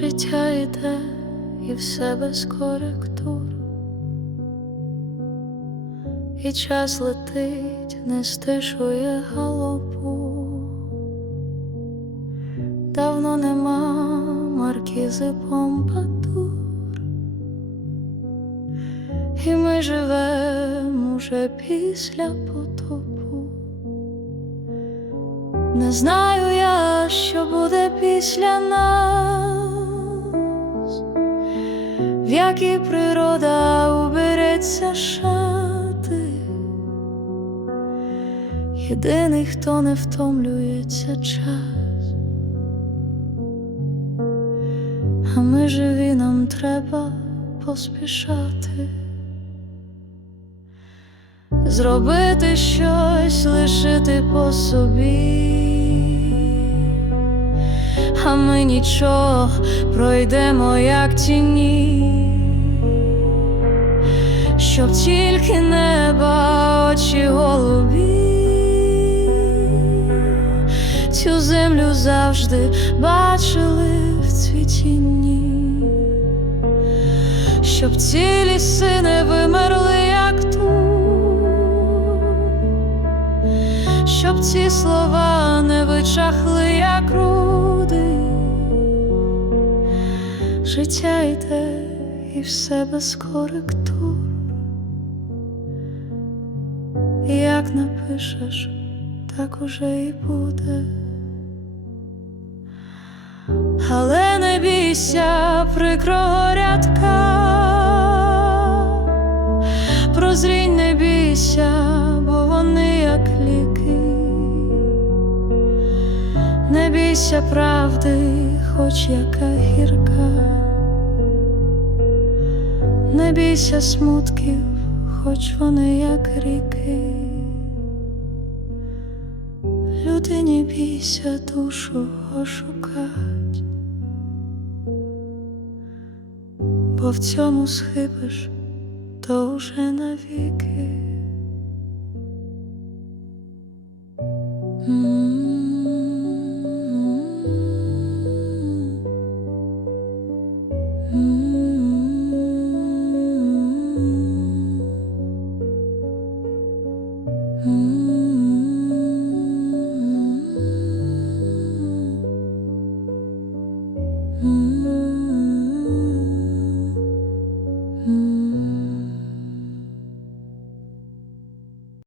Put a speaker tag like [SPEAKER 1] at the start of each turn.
[SPEAKER 1] йде і все без коректур, і час летить, не стишує галопу. Давно нема маркізи помпадур, і ми живемо уже після потопу. Не знаю я, що буде після нас, в якій природа убереться шати. Єдиний, хто не втомлюється час, а ми живі, нам треба поспішати. Зробити щось, лишити по собі, а ми нічого пройдемо, як тіні, щоб тільки неба очі голубі, цю землю завжди бачили в цвітінні, щоб ці ліси не вимерли, як тут щоб ці слова не вичахли, як руди. Життя йде і все без коректур. Як напишеш, так уже і буде. Але не бійся прикрого рядка, прозрінь не бійся, бо вони як ліки. Не бійся правди, хоч яка гірка, не бійся смутків, хоч вони як ріки. Людині бійся душу ошукать, бо в цьому схибиш, то вже навіки. Mm-hmm.